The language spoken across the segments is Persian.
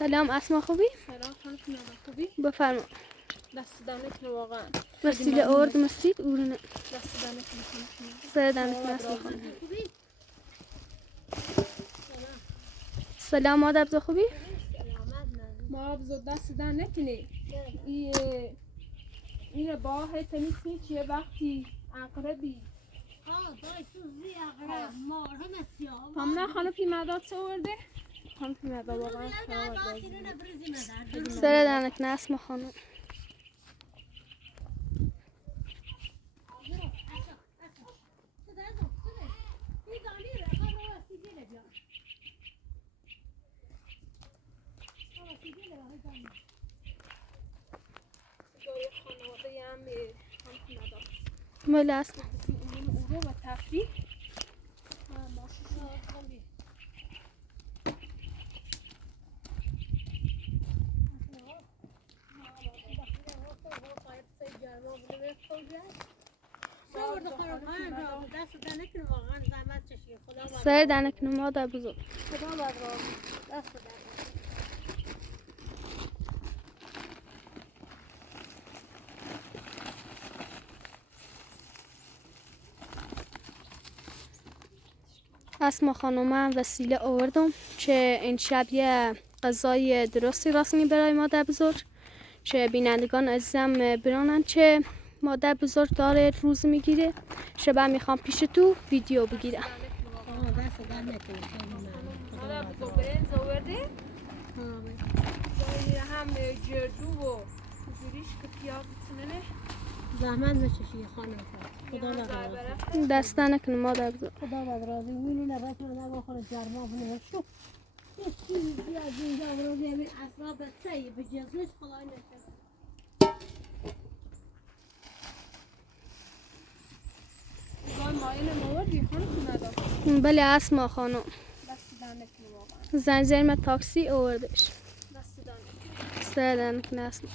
سلام اسما خوبی؟ سلام خانم خوبی؟ بفرما. دست دانت واقعا وسیله آورد مسجد اورونه دست دانت خانم سر دانت اسما خوبی؟ سلام مادر خوبی؟ ما بزرگ دست دانت نه این باه تمیز چیه وقتی عقربی هم نه خانم پیمداد چه ورده؟ خانم پیمداد واقعا سر دانت اسما خانم مال اسما اونو و تفریح سر دانت مادر بزرگ اسما خانم من وسیله آوردم که این شب یه غذای درستی رسمی برای مادر بزرگ که بینندگان عزیزم برانن که مادر بزرگ داره روز میگیره شب میخوام پیش تو ویدیو بگیرم مادر بزرگ برنز آورده هم جردو و زیریش که پیاز تننه زحمت نچشی خانم خدا راضی دست نکنه مادر بزرگ خدا راضی وینی نبات رو بخوره جرما بنه شو یه چیزی از اینجا ورودی همین اصلا به سعی به جزوش خدای نکنه گاه مایل موردی خانم نداد بله اسما خانم دست دانت واقعا زنجیر من تاکسی آوردش دست دانت سر دانت اسما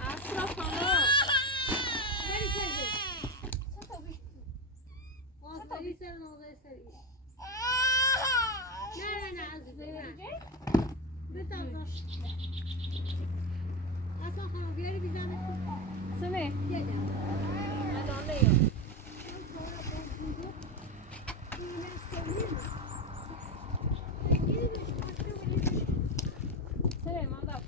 اسرا خانم سمه ادانه یا سمه مادر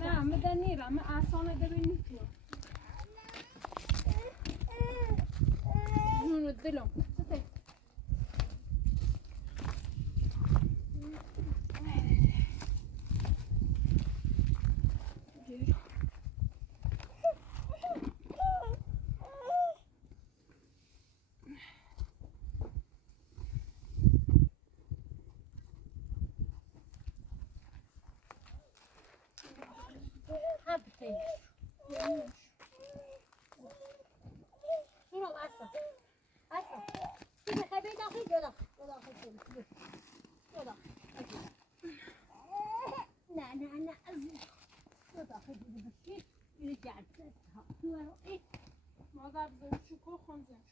نه مدن نیرم من آسانه ببینید جونو دلم مادر بزرگ شکر خونزم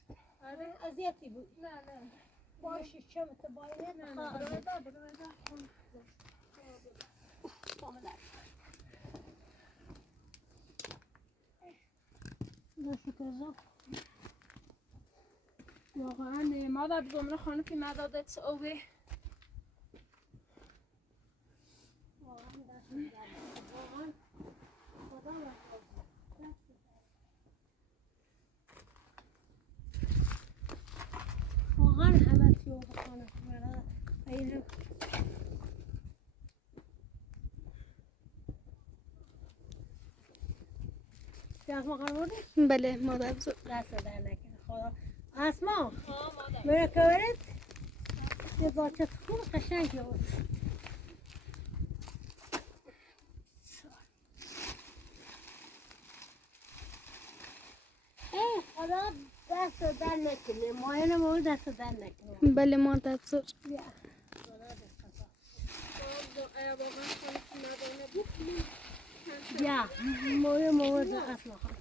آره اذیتی بود نه باشی چه متباینه نه برای واقعا مادر بزرگ خانه که مدادت اوه واقعا همه چیو بخانه این چی اسما خانم بردی؟ بله مادر بزرگ. دست در نکنه خدا. اسما میره کارت یه بچه خوب قشنگی بود. ای خدا دست در نکنه ماینه مو دست در نکنه. بله مادر بزرگ. بیا. بیا مو در اسما خانم.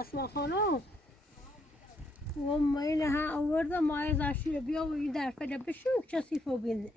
اسما خانم و ماینه ها آورده مایه زشیر بیا و این در فده بشوک چسی فو بینده.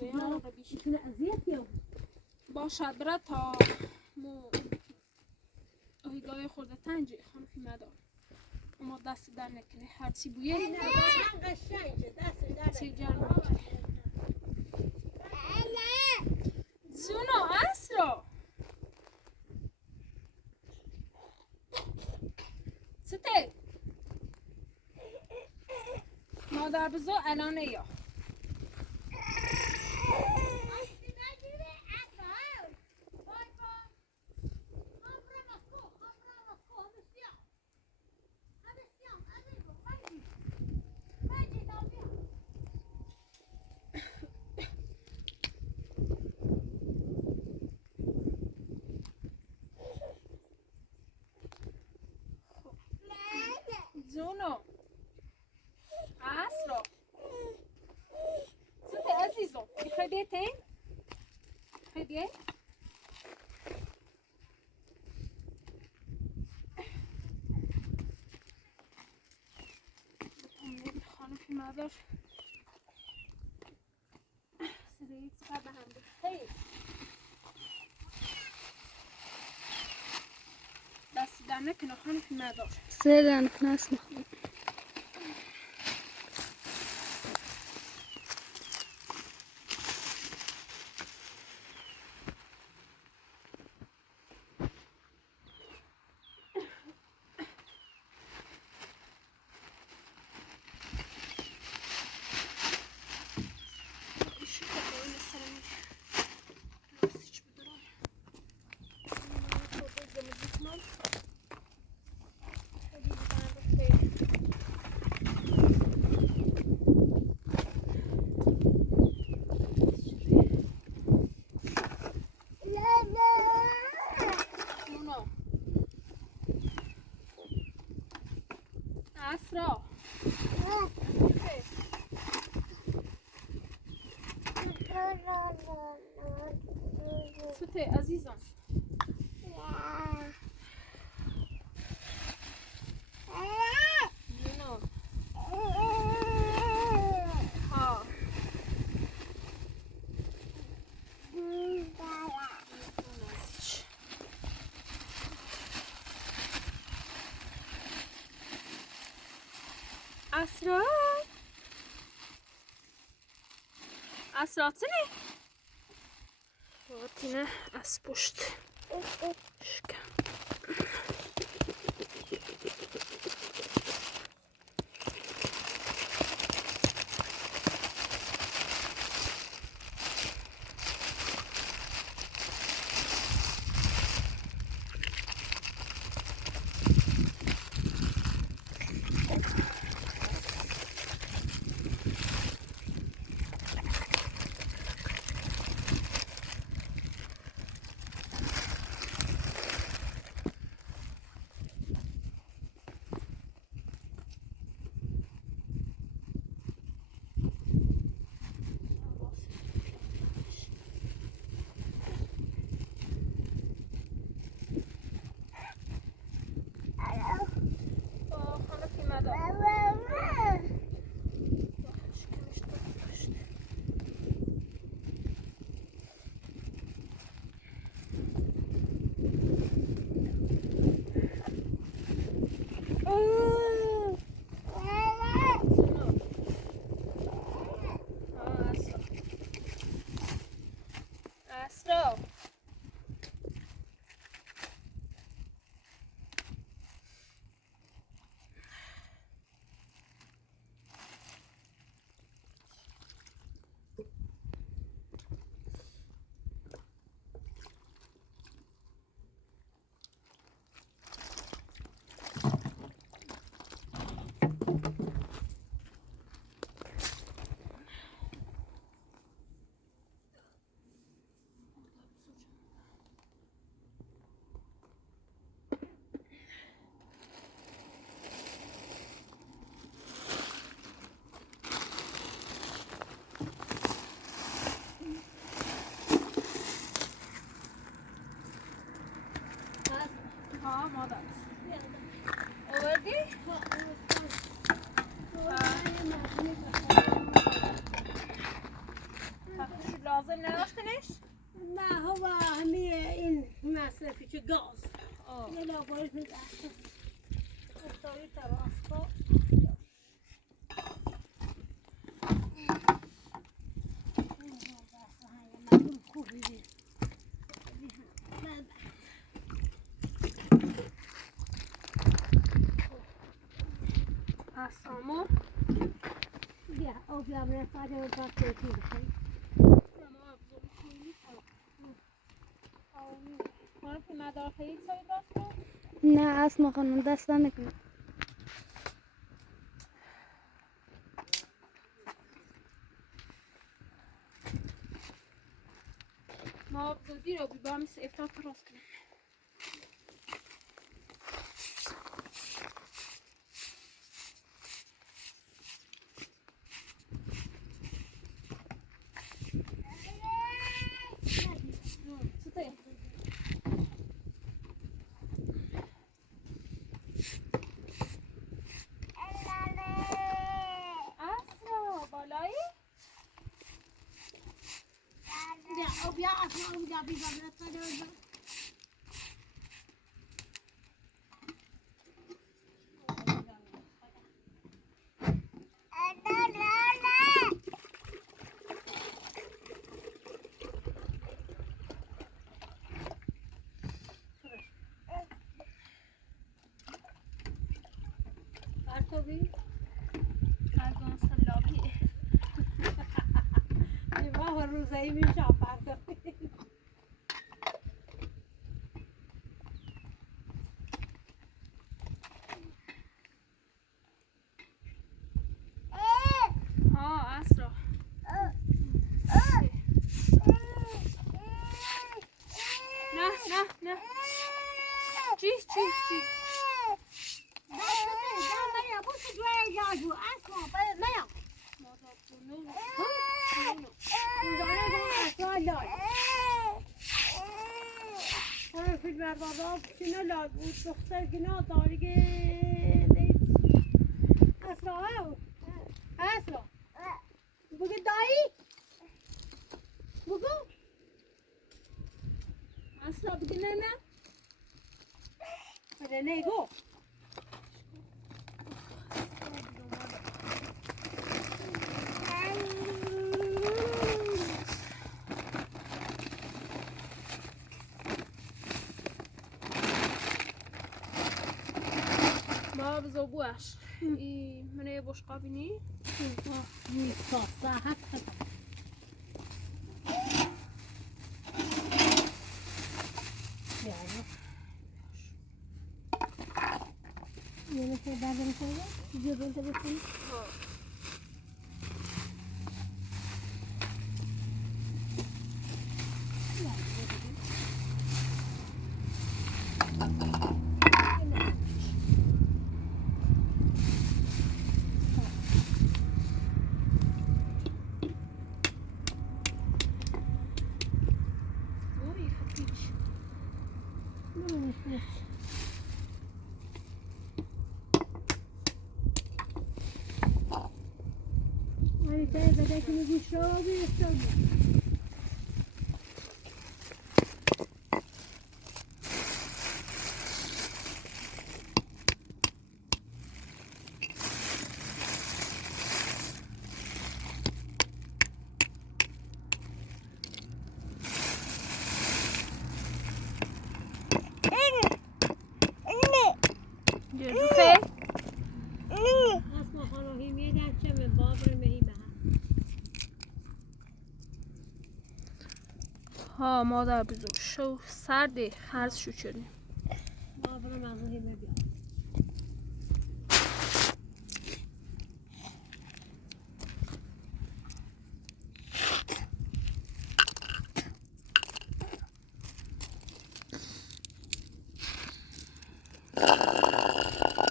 بیشتر میتونه اذیت یا باشد برا تا مو ایگاه خورده تنجی خانم مدار اما دست در نکنه هرچی بویه قشنگه دست چی جان زونو اسرا سته مادر بزو الانه یا زونو اسرا سته عزیزم میخوای بیتین؟ میخوای بیای؟ خانم مادر صدای یک سفر به هم بخیر دستی در نکنه خانم مادر سرن اسما خانم اسرا سته عزیزم جونو ها اسرا اسراتنه واتینه از پشت شکم اسرا ها مادر آوردی؟ ها کنش؟ نه هوا همه این مصرفی که گاز یه لابارش میده اساس افتاری ترافکا اسامو بیا او بیا من فاده و باید تیکی بخوایی خانم که مدار خیلی سایی دست رو نه اسما خانم دست نکنم. ما زودی رو بیبا مثل افتار تراس کنیم بیا او بیا اصلا او بیا بیا من فاده و باید پرتابی کارگان سلابی یه ماه روزایی میشه پرتابی ها اسرا نه نه نه چی بابا شنو لاد بود دختر گنا دارگه اسرا بگو دایی بگو اسرا بگی نه نه بده نگو ما بزوبوش ای منه بشقا بینی ساعت خطا یه مثل بعد میکنه یه بنت بکنی اوی خفیش Hani sen bedekini güçlü olabilirsin. جدوفه Asma خانوهی میدن چه من بابر مهی به ها مادر بزرگ شو سرده خرز شو شدیم بابر مزوهی میبید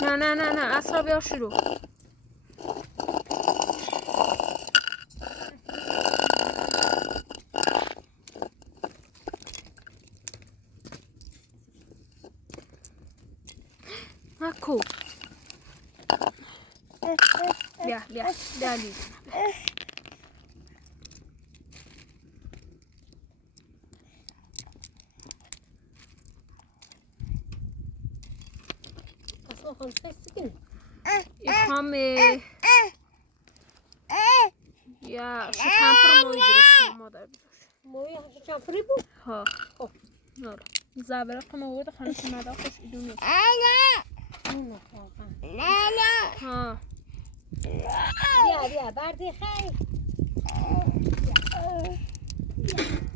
نه نه نه نه اسرا بیار شروع نکو بیا لیدیم خانم خسته ایخام یا شکمپر موی درست کنم مادر بزرگ. موی شکمپری بود؟ ها. خب. نور. زبرق ما ورد خانم مادر خوش ایدونه. اون واقعا. ها. بیا بردی خیلی.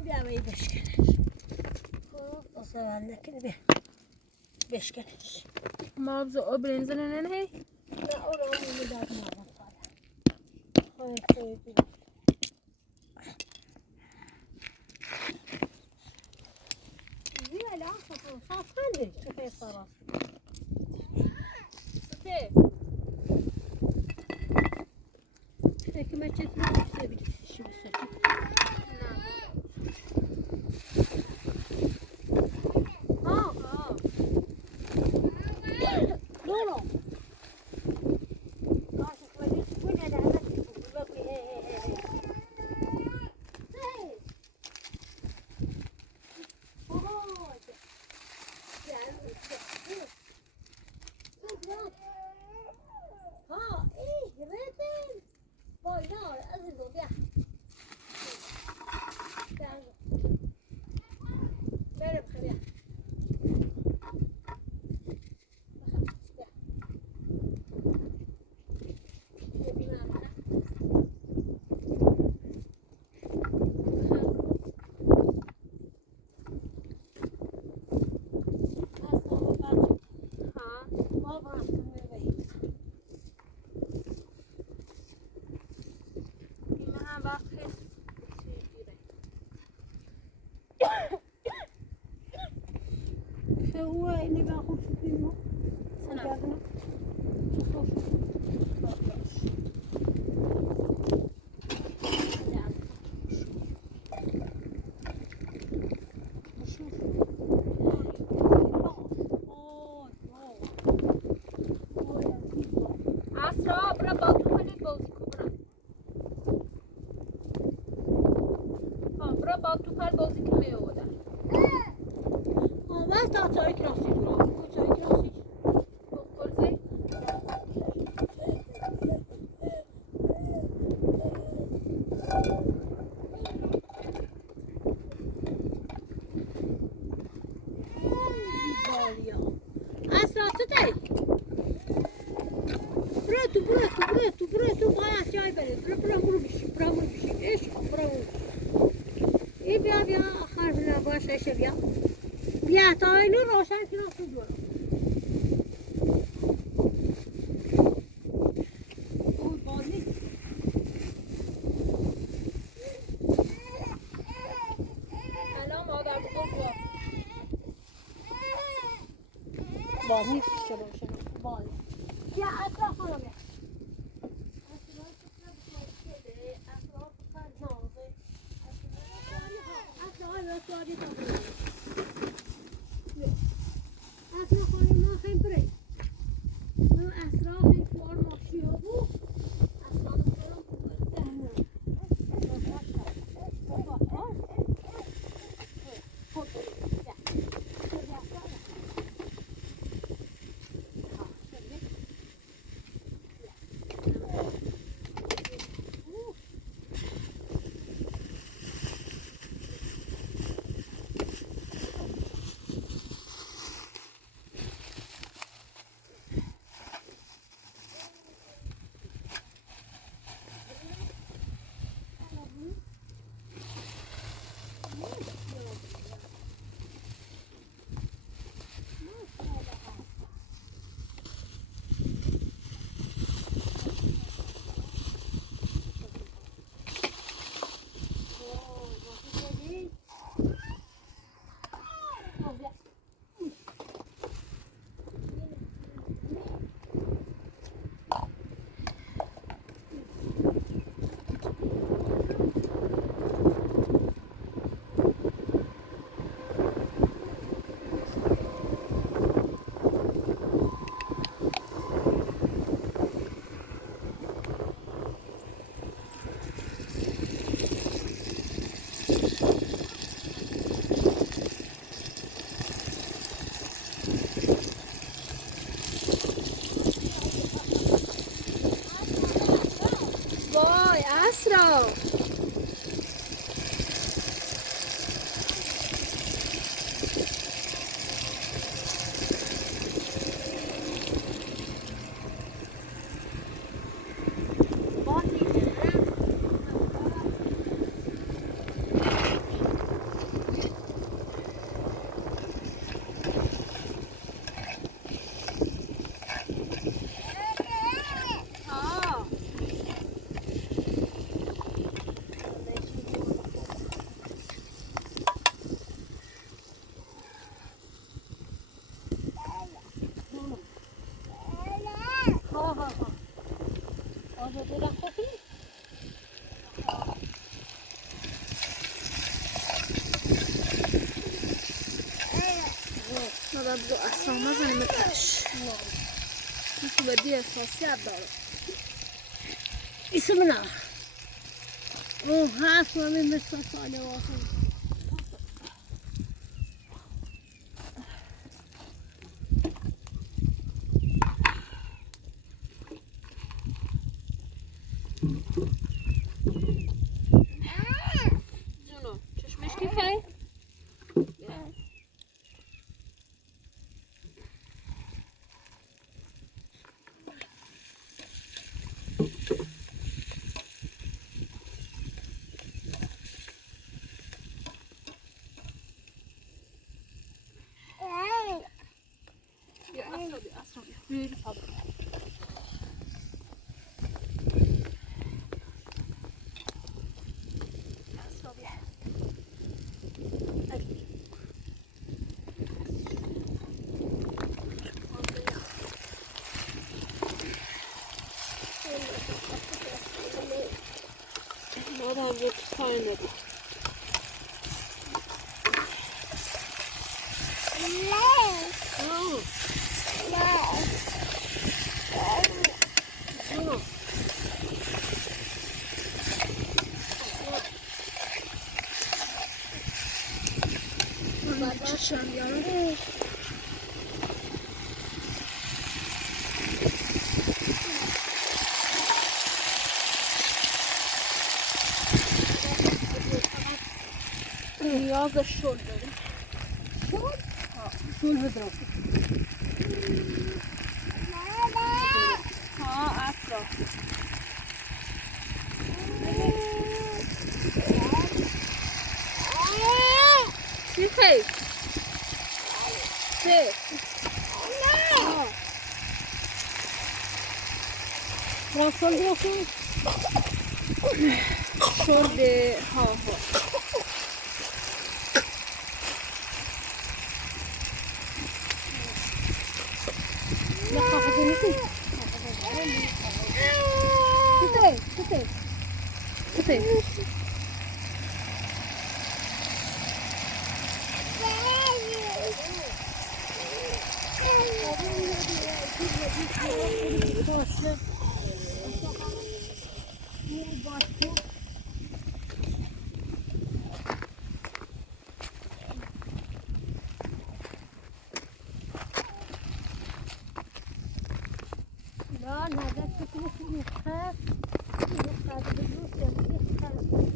بیا بیا بشکنش. خب اصلا بنده کنی بیا. بشکنش. مغز او برنزنه نه هی؟ نه اون آمون داد مغز خواهد. خواهد بیا. بیا لحظه صاف کنده. چه خیلی سراس. سته. Peki maçetini gösterebiliriz şimdi saçı. Ha. Doğru. Artık maçet bu ne derler? Bak he. Ha, iyi, retin. Boyna aziz ol ya. Gel. Ver bakayım ya. هو اللي باخذ فيه سنة اسرا برا بازی کنید بازی کن برا با تو کار بازی که می آوردن بس تا چای کلاسی برو چای کلاسی بخورزی اسرا چطوری؟ برو باید چای بره برو بشی عشق برو این بیا آخر بنا باشه بیا تا اینو روشن کلاسی برو الان مادر بزرگ باز نیست باشه باز بیا اسرا خانم بیا اسرا خانم ما خیلی برای ما اسرا خیلی فار ماشی ها بود اسرا بزو اسرام مزنیم تش این که بدی احساسیت داره اسم الله اوه هست و من مثل ساله واسم جونو چشمش کی خیلی؟ مادر بود پایین نبود چشم یارو نیاز شل داریم شل بدرم ها اصلا چی خیلی؟ چه؟ راسل بخون شده ها نخواهده نیستی کته لا نادت تكلف يخاف يخاف بدروس يخاف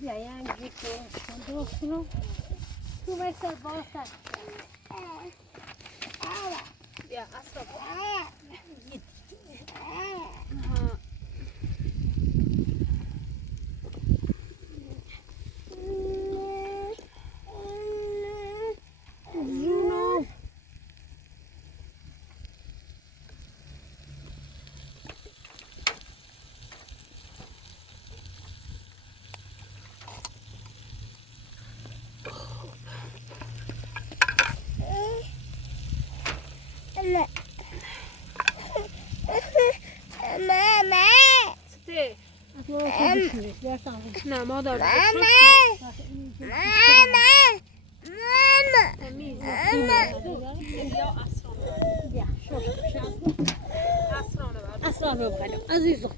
بیاین درست کنم تو مثل باسد بیا اصلا سته. نه مادر تمیز. اسرار رو بخدم عزیزم.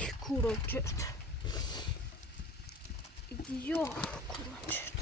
Ich kuracırt. Yok kuracırt.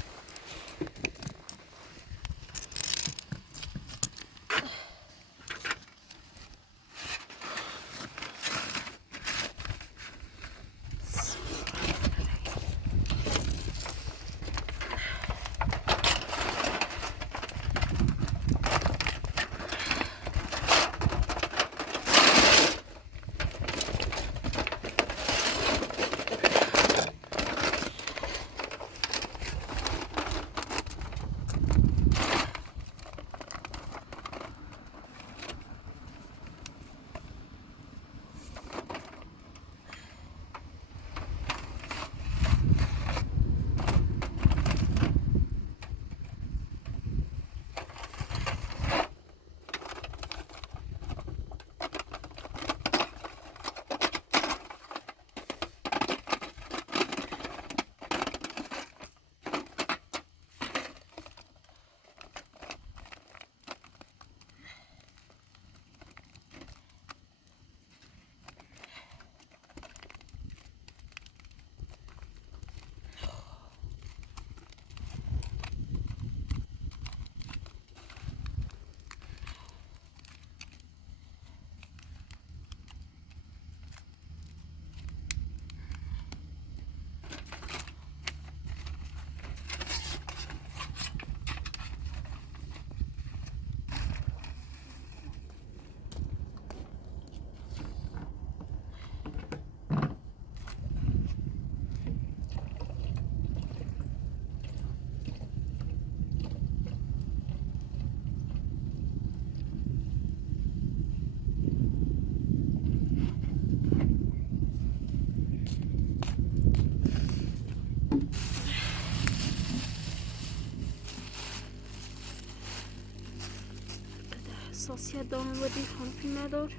حساسیت دارم و دید خانفی ندار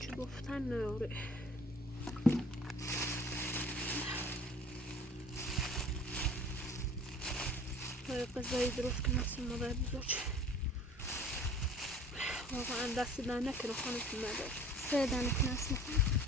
چه گفتن نیاره غذایی درست که مثل مادر بزرگ واقعا دست در نکنه خانفی ندار 3 دانه کناس میکنم.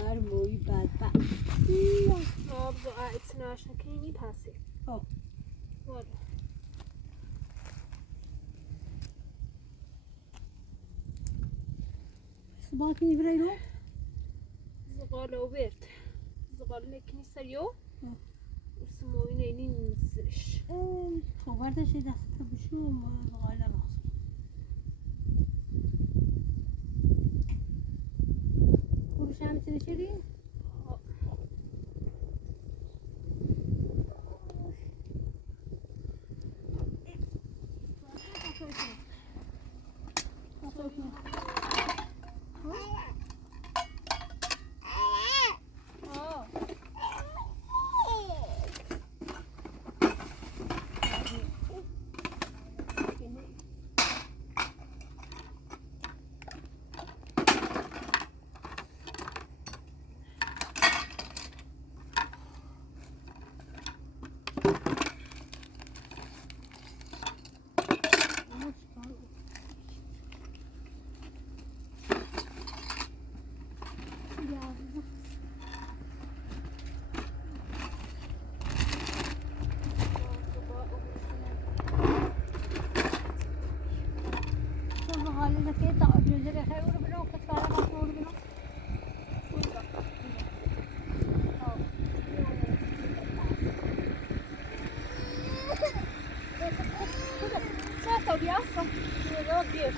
بر موی بدبخت آب و اتنا شکنی پسی آه. والا صبح کنی برای رو زغال و برد زغال نکنی سریو و سموی نینی نزرش تو بردش دست تو بشو غاله راست بروش هم میتونی چلی؟ غاله که تا جزیره خیلی رو بنو که کارا باید رو بنو تا بیاستم را بیش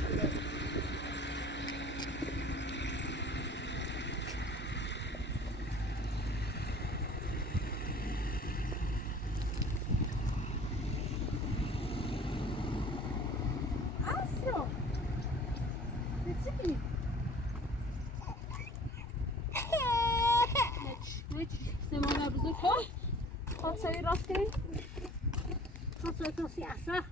Asro. Neci? Neci. Se manda بزرگ ها. خب سری راست کنی. خب تو سی اصلا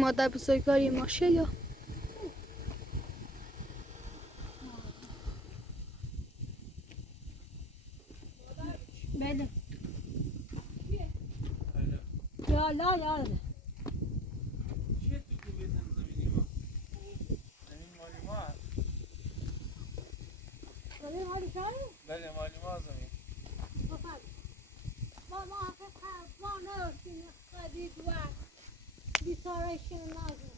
مادر بزرگواری ماشه یا بله یا لا یا چیه تو کوبیت زمینی ما؟ زمین مالی ما هست؟ بله حالی شایی بله مالی ما زمین. بفرد ما حقیقت ما نرسیم قدید و بیتارش نازم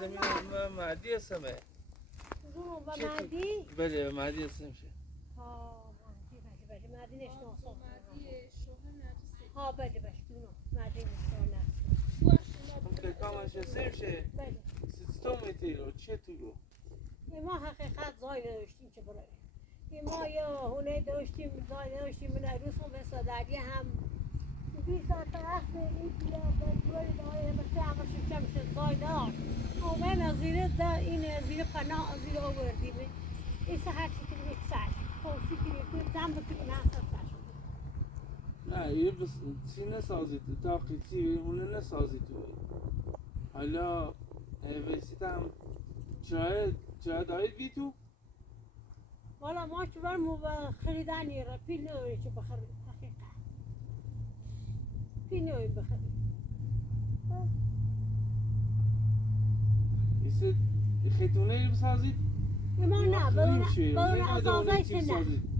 زمین مهدی هستمه. زمان و مهدی بله مهدی هستم شه. ها مهدی مهدی نشناسم شوهر ها بله بشتونو مهدی نشناسم اون که کامش هستم شه. بله سیستم میتیرو چیه تو رو؟ ما حقیقت زای نداشتیم چه برای ما یا هونه داشتیم زای نداشتیم من عروس هم به صدری هم 20 ساعت هست این بیا به دوری داره بسه همه شکم شد زای داشت اومن از زیر این زیر پناه زیر آوردیم این سه هر چی که میگه سر توصی که زن بکنی نه سر نه یه بس چی نسازی تو تاقی چی اونه نسازی تو حالا ویسیتم چرا دارید بی تو؟ والا ما که برمو خریدنی را پی نوی که بخریم حقیقت پی نوی بخریم ایسه خیتونه رو بسازید؟ ما نه بدون ازازه ازازه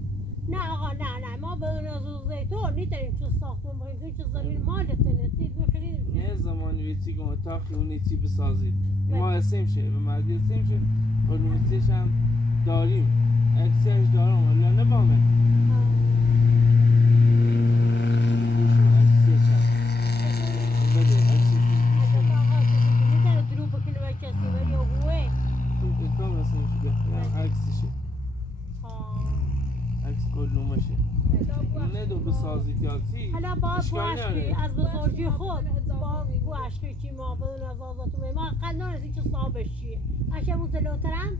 نه نه آقا نه ما بدون ازازه تو نیتونیم چه ساختمون بخیریم چه زمین مالتونه تید بخیریم یه زمانی ویتی که اتاقی اونی چی بسازید ما اسیم شه به مردی اسیم شه علومیتیش هم داریم اکسیش دارم ولی نبامه اکسیش هم بده اکسیش نیتونه درو بکنه و کسی ولی هوه کام رسیم شه بخیرم اکسیشه عکس کلومشه نه دو بسازید یاسی حالا با اشکال پوشکی نداره از بزرگی خود با پوشکی چی ما بدون از آزادتون ما قدر نرسی که صابش چیه اشه اون زلوترم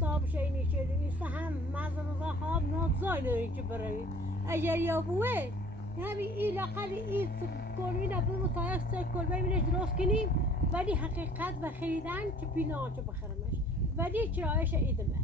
صاب شینی شده نیسته هم مزرزا خواب نوزای نوی که بروی اگر یا بوه همین این لقل این کلوی نبود مطایق سه کلوی منش درست کنیم ولی حقیقت و خریدن که پینا چه بخرمش ولی چرایش ایدمه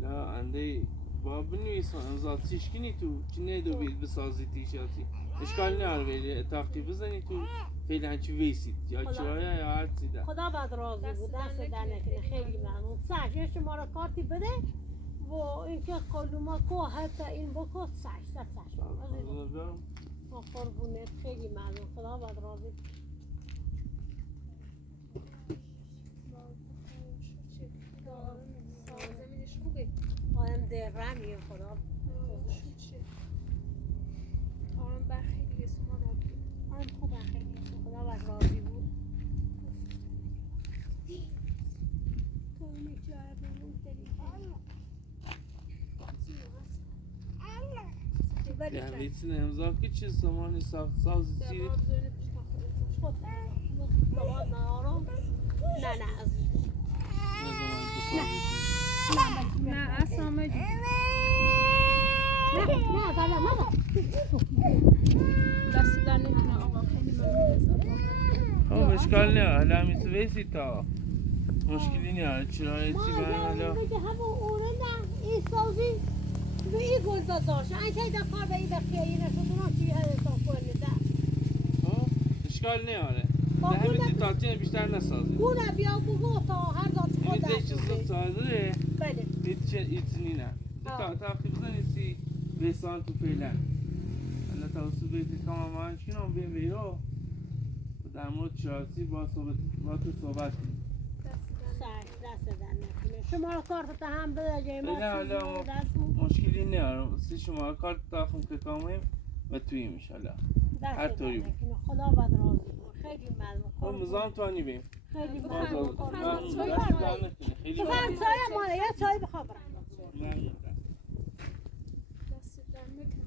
لا انده با بنویسان امضا تیشکنی تو چی ندو بید بسازید تیشاتی اشکال نداره ولی اتاقی بزنی تو فعلا چی ویسید یا چرایه یا هر چیده خدا بد راضی بود دست در نکنه خیلی ممنون سش یه شماره کارتی بده و اینکه کلوما کو حتی این بکن سش قربونت خیلی ممنون خدا بد راضی زمینش خوبه آدم درمیه خدا آرام بر خیلی سمان آبی آدم خوبه خیلی خدا بد راضی بود تو میچاره بمون یه ویتین امضا که چی زمانی ساخت سازی چی خود دواد نارم نه از نه زمانی بسازی نه اصلا مجید نه زالا ماما دست در نکنه آقا خیلی ممنون خب اشکال نه حالا همیتو ویسی تا مشکلی نه چرا چی برای حالا همون اونه نه این سازی به این گل بزاش این تا کار به این بخیایی نشدون چی حساب کنه ده خب اشکال نه آره نه همیتی تاعتین بیشتر نسازی گونه بیا بگو تا هر داد خود همیتی چیز زد سازه بله بیتی چه ایتنی نه تاقی بزنی سی ویسان تو فعلا حالا تا اصول بیتی کام من کنم بیم بیرو در مورد چراسی با تو صحبت کنیم دست در نکنه شما کارت هم بده جای ما نه حالا مشکلی نه سی شما کارت تاخم که کامیم و توی میشه حالا هر طوری بود خدا بد راضی بود خیلی ممنون اون نظام تانی بیم خیلی باز ممنون من دست در نکنه خیلی بفرم چای ماله یا چای بخواه برم ممنون دست در نکنه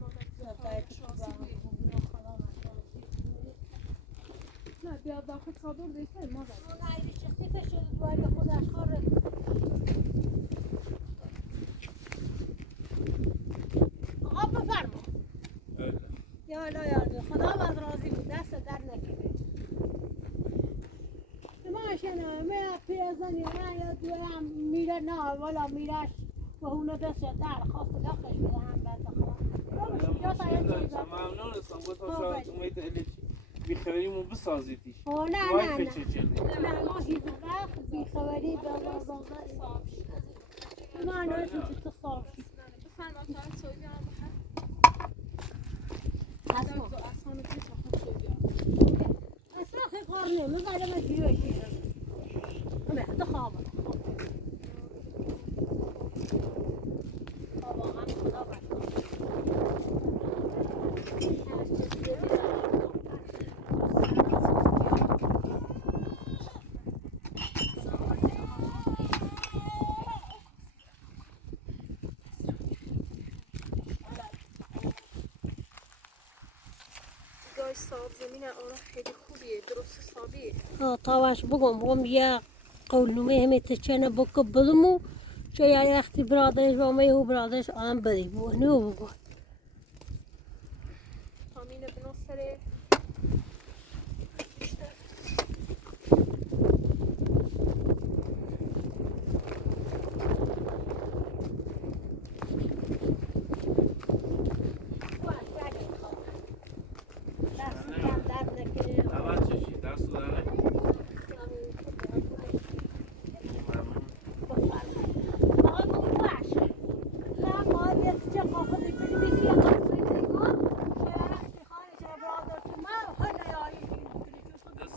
نه بیا داخل چادر دیگه مادر اون عیلی چه سیفه شده باید خودش خاره آقا بفرما یا الله خدا بد راضی بود دست در نکنه والا میرش و اونو دست درخواست داخلش بدهم بعد ممنون هستم با تا شاید اومید الیش بیخبریمون بسازیدیش نه وای نه فچه چلی نه ما هیچ وقت بیخبری به ما نه تو صاف بفرما تا سوی بیارم بخیر اسما اصلا تو چخواه سوی بیارم اصلا خیلی کار نمی بعد من جیوشی همه ده خوابه خوابه هم خدا جای صاحب زمین آره خیلی خوبیه درست حسابیه تاواش بگم یه قولومه همه تچنه بک بدمو چه یه وقتی برادرش با میهو برادرش آن بدی بو نو بگو تامین بنا سره اول چشی درست داره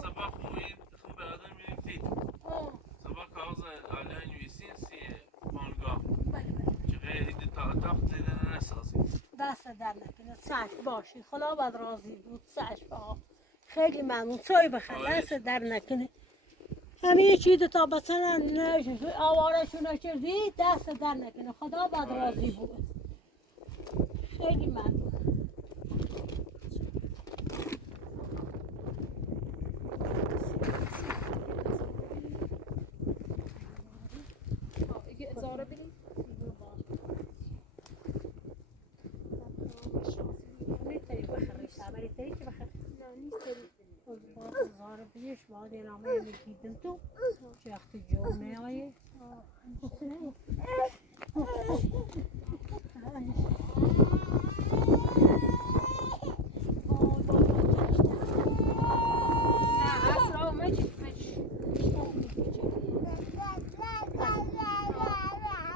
sabah moeite gebelden met dit. Sabah kazı alen yüzün si manga. Çünkü de taht zeden nasıl? دست در نکنه سعش باشی خدا بد راضی بود سعش با خیلی ممنون چای بخیر دست در نکنه همه چیز تا مثلا آوارشون کردی دست در نکنه خدا بد راضی بود خیلی ممنون اگه ازاره بریم میتونی بخری سبری تری که بخری نه نیست باز زار بیش باید نامه میگیدن تو چه وقتی جو میایی نه اصلا مجید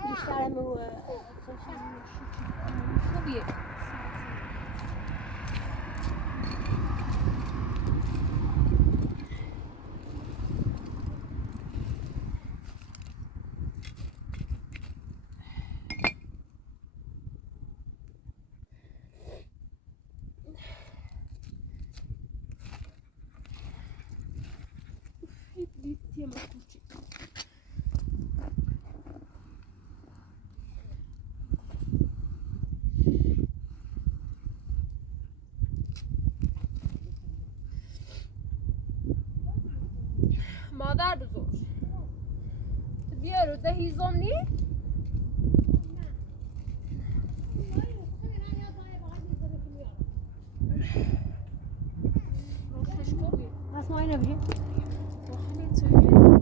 بیشترم خوبیه تیم کوچیک مادر بزرگ بیارو ده هیزم نی؟ روشش خوبی بس ما اینو بگیم خیلی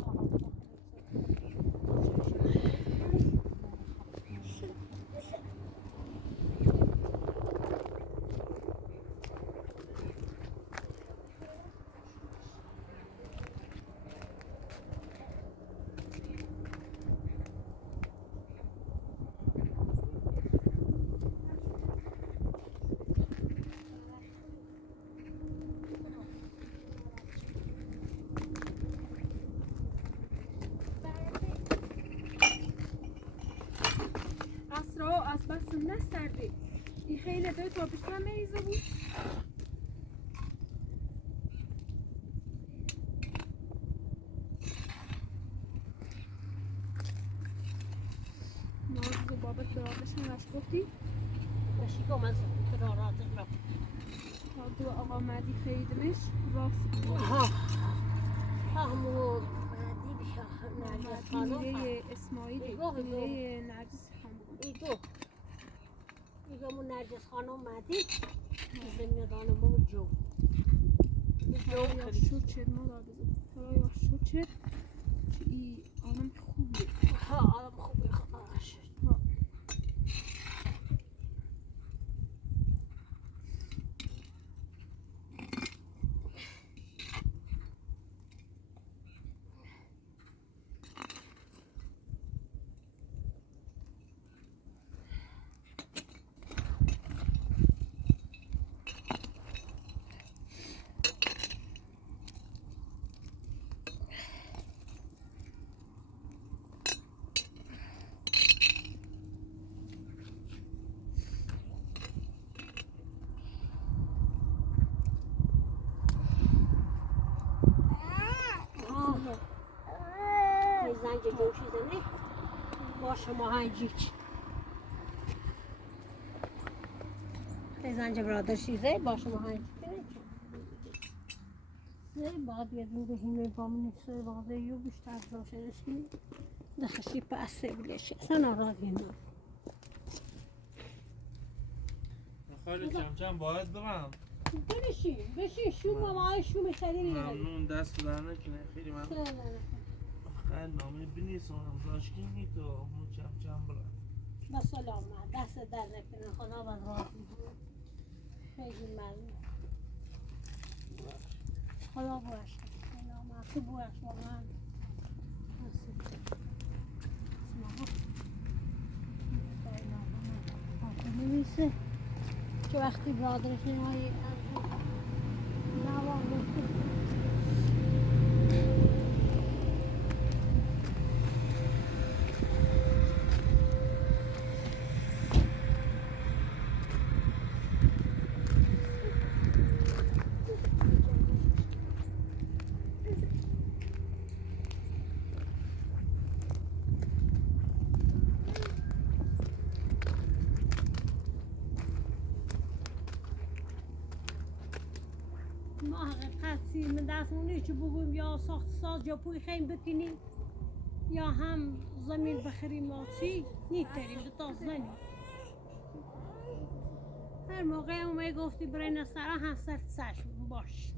توی از بس نسردی این خیلی دوی تا بیشتر میریزه بود نازو بابت برادشون رش گفتی باشی که من را رازش را تا دو آقا مدی خریدمش راست بود ها همون مهدی بشه نرگس خانم میره اسماعیل میره نرگس خانم ایگو همون نرگس خانم مهدی زمین دانم بود جو یا شو چد مادر بزرگ یا شو چد چی آنم خوبیه ها آدم خوبه شما هنجیچ زنج برادر شیزه با شما هنجیچ سه بعد یه دون بهینه بامونی سه بازه یو بیشتر داشتنشی دخشی پسه بلیشه اصلا آراد یه خیلی کم کم باید برم. بشین شو مامای شو مشتری ممنون دست در نکنه خیلی ممنون. خیلی نامه بنیسم همزاشکی نیتو همون کم کم برم. با سلام دست در نکنه خدا باز راضی خیلی ممنون خدا باشه سلام تو باش واقعا نمیشه که وقتی برادرش نهایی نوان ما حقیقت من دستمونی که بگویم یا ساخت ساز یا پوی خیم بکنیم یا هم زمین بخریم و چی نیتریم دو تا زنیم هر موقع اومه گفتی برای نصره هم سرت سرشون باش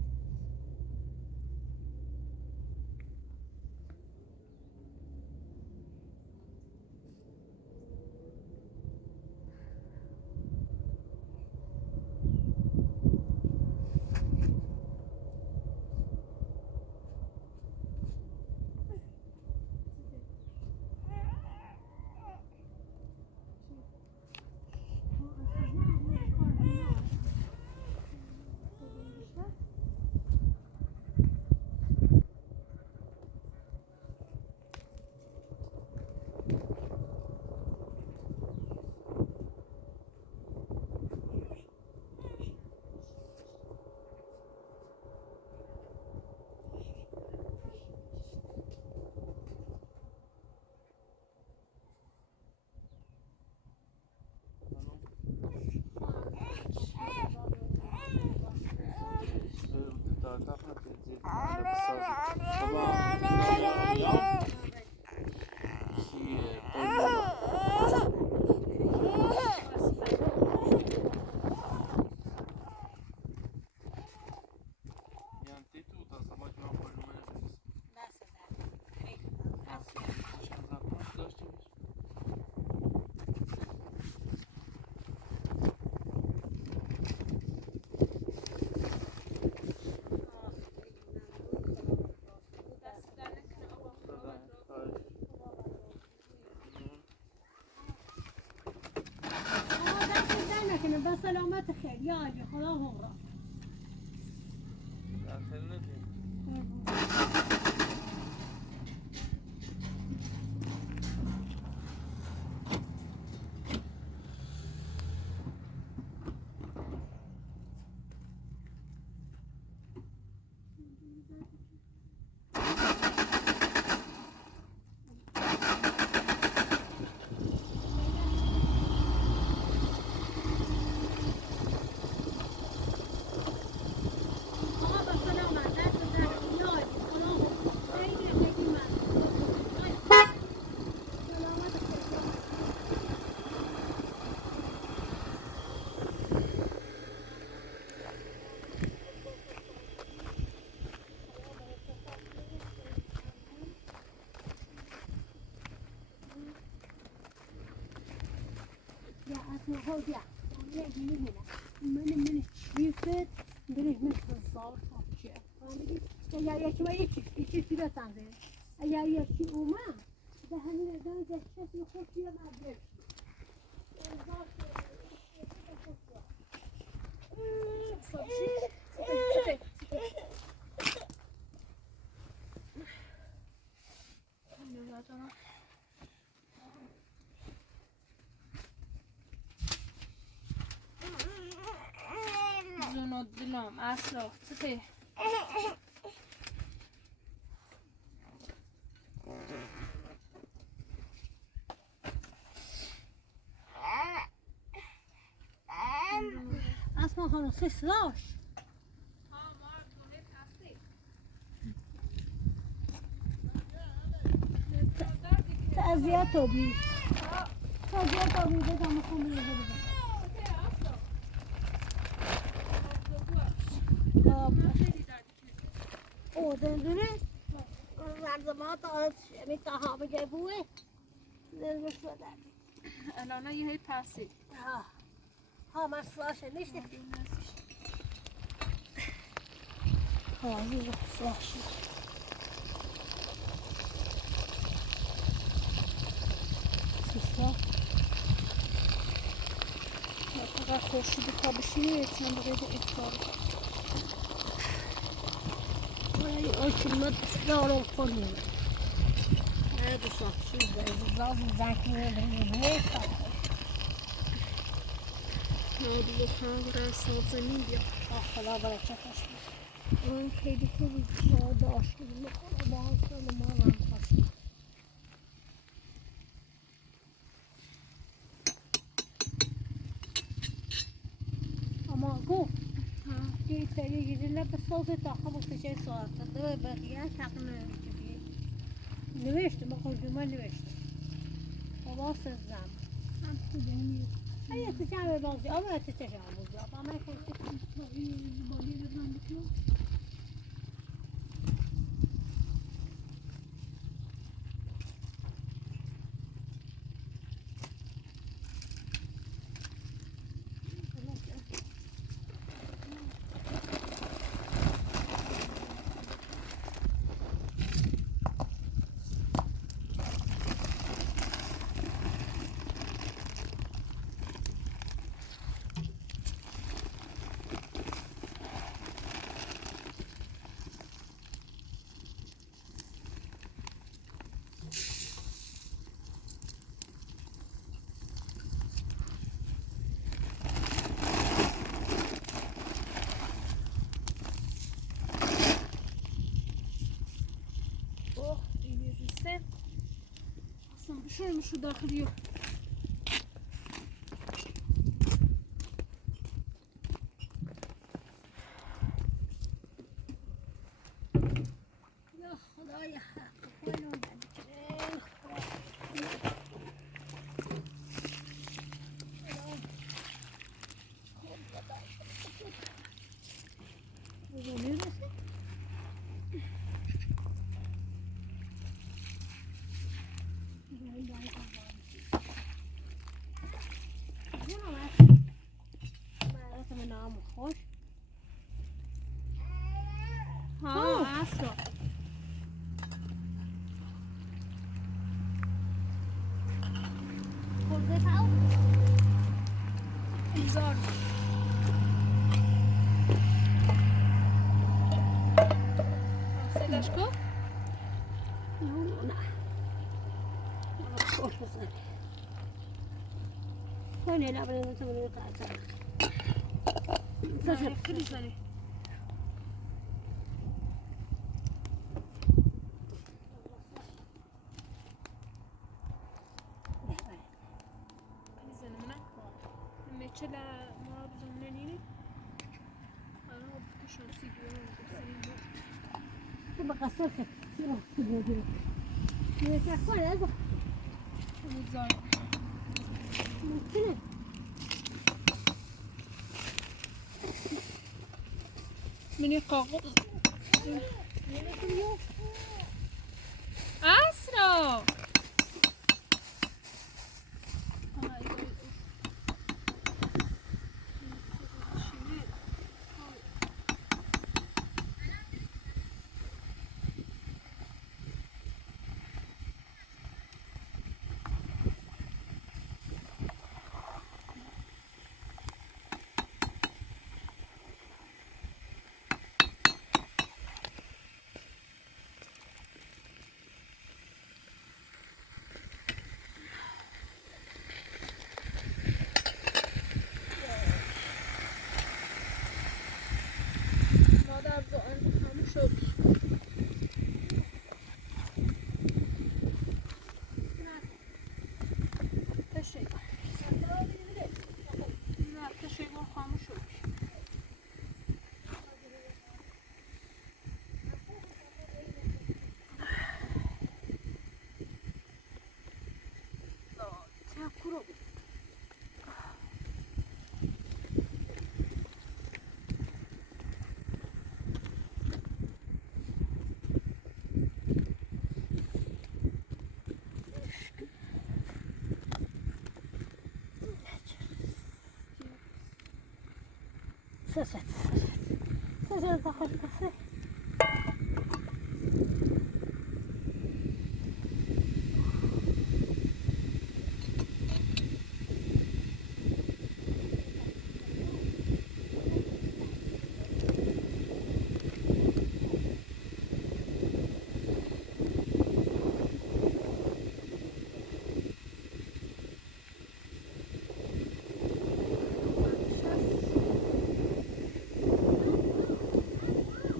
با سلامت خیر یا علی خدا همراه هوديا من شيفت بريه مثل الصار يا شوية يشي سيرة تانزين يا يشي وما ده هني ده ده شيء يخش فيها ما بيمشي زنود دلم اصلا سته ما خانم سلاش تعزیت آبی تعزیت آبی بدم خون بیرون او دندونه زمزمه تا شمی تا ها بگه بوه دلمش بدم الان یه هی پسی ها من سلاشه نیشته ها عزیزم سلاشه سیسلا فقط خورشید تا بشینه یکسان بقید افطار ولی کلمت دارم کنیم نه دو ساعت چیز داریم لازم زنگ می‌ریم بزرگ خواهم ساب زمین بیا خدا برکتش اون خیلی خوبی ما داشتیم ما اصلا ما هم خواستیم اما گو این سری گیرینه به سازه تا خمو کشه ساعت دو بقیه تقنه نوشته ما خودمون نوشته بابا سزم هم خوبه اگه تو جمع بازی آمده تو چه جمع بازی آمده بالی بزن بکنم شو مشو داخليو يا خدايا وين ودك ها عصا انزار صداش کو وين لا بلا تبغى تاثر خیلی زنی چلا ما بزنه نینی انا بکشم سیگارو بسیار تبغى قصرك سيرة سيرة سيرة كل هذا انزار ممكن مني قاقص اسرا سجل تاخد كسي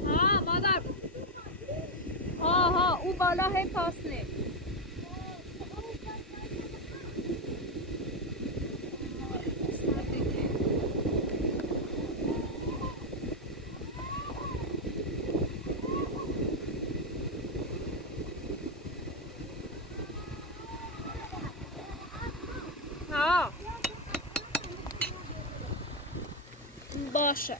ها مادر ها او بالا هی پاسنه ها باشه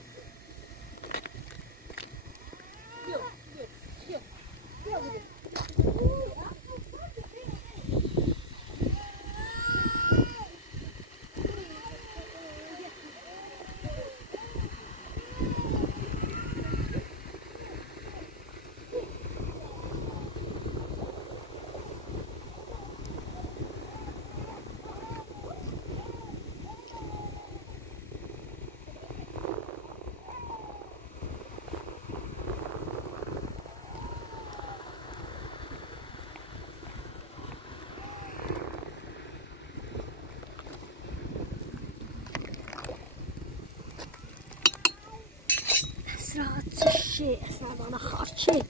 اسرع شيء اسرع انا خارجي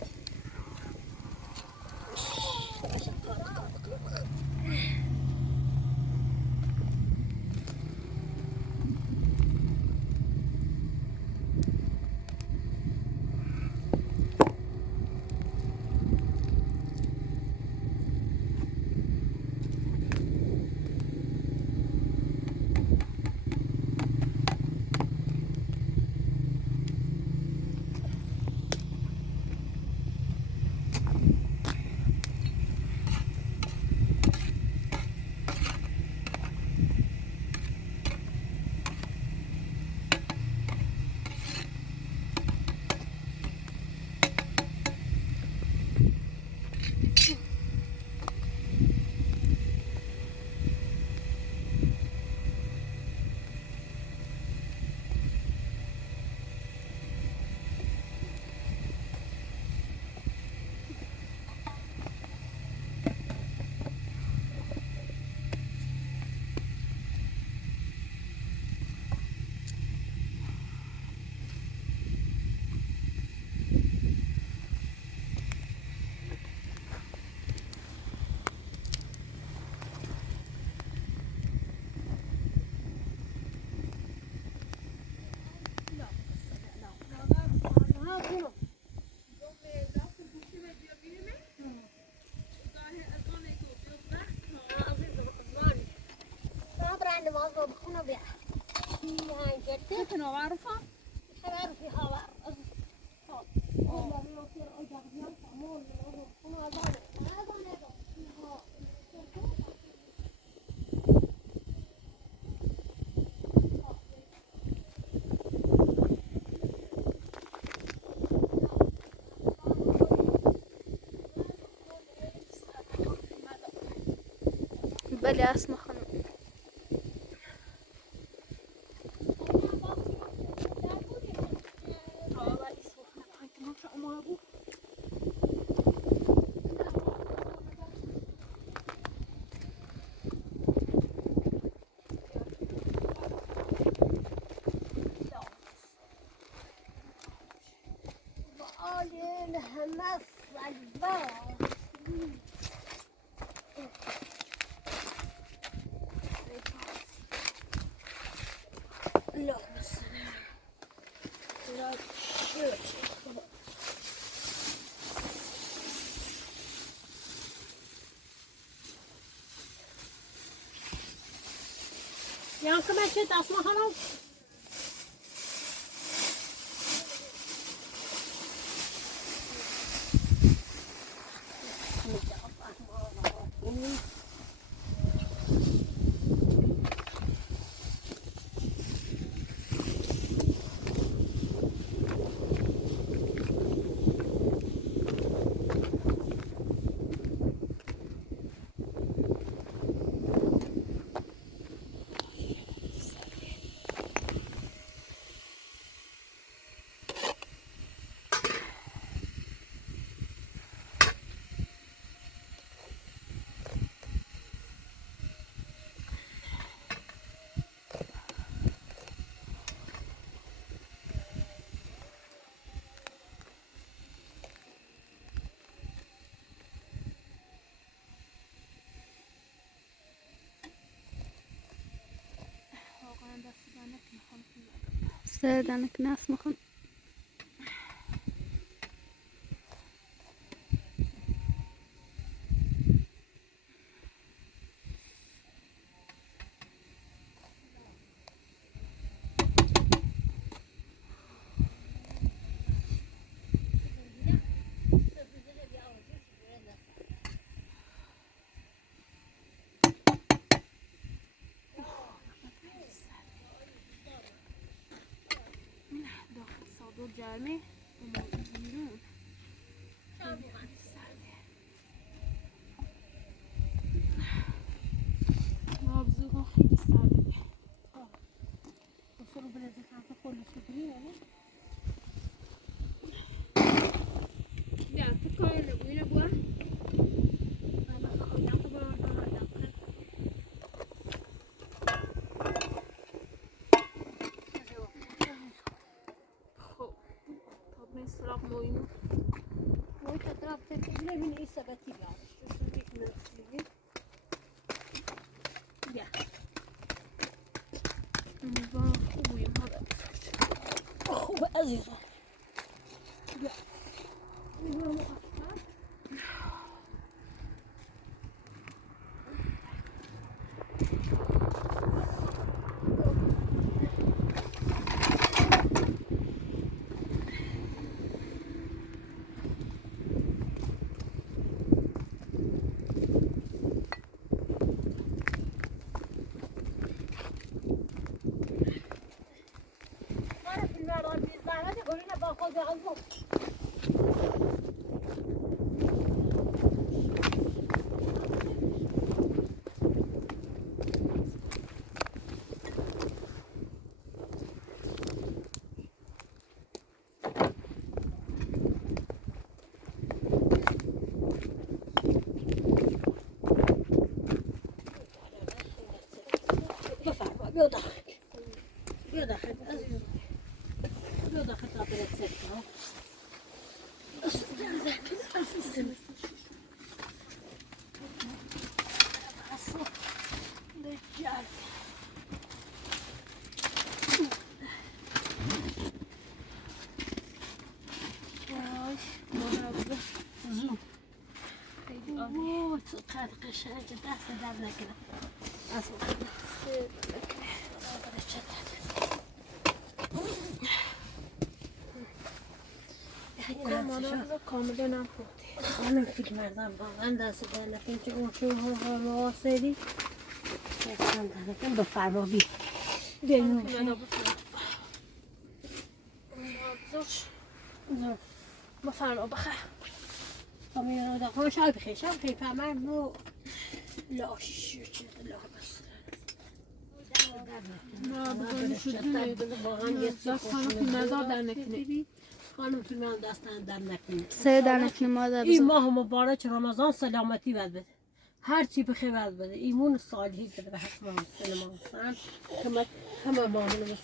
كنت عارفة بله اسم خانم Yankı Mehmet Asma Hanım. سردنك ناس مخن دور جرمه بیرون نابزوگان خیلی سرده Sonra biraz yıkantı konusu duruyor mu? Ya tıkayla böyle bu. سراغ موینو Boy tarafta bile bile iyi sabati gelmiş. Şurası bir minutluğu. Ya. امیدوارم خوب بویم مادر خوب عزیزم. Ya. بیا داخل بیا داخل عزیزم بیا داخل تا برات سکتا اوه چقدر قشنگه دست در نکنه اصلا کاملا نخورده من فکر کردم واقعا دست در نکنه که اون چون ها واسدی دست در نکنه بفرما بی بیرون بفرما بخیر کامیرا داخل شاید بخیر شاید بخیر پمر نو لاش چه لا بس نه بزنی شدونه دستانو فیلم ازار در نکنه خانم فیلم دستان در نکنه سردنك مادر این بزرگ ماه مبارک رمضان سلامتی بد بده هر چی بخیر بد بده ایمون صالحی بده به حق ما سلام همه ماهون مسلم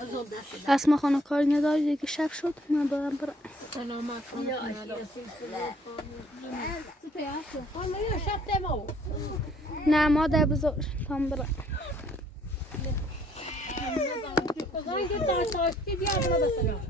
از اون دست اسما خانم کاری نداری دیگه شب شد من برم سلامت خانم یا فیلم ازار خانم یا شب تمام نه مادر بزرگ تام برم زنگ تا ساعتی بیا بالا بسرم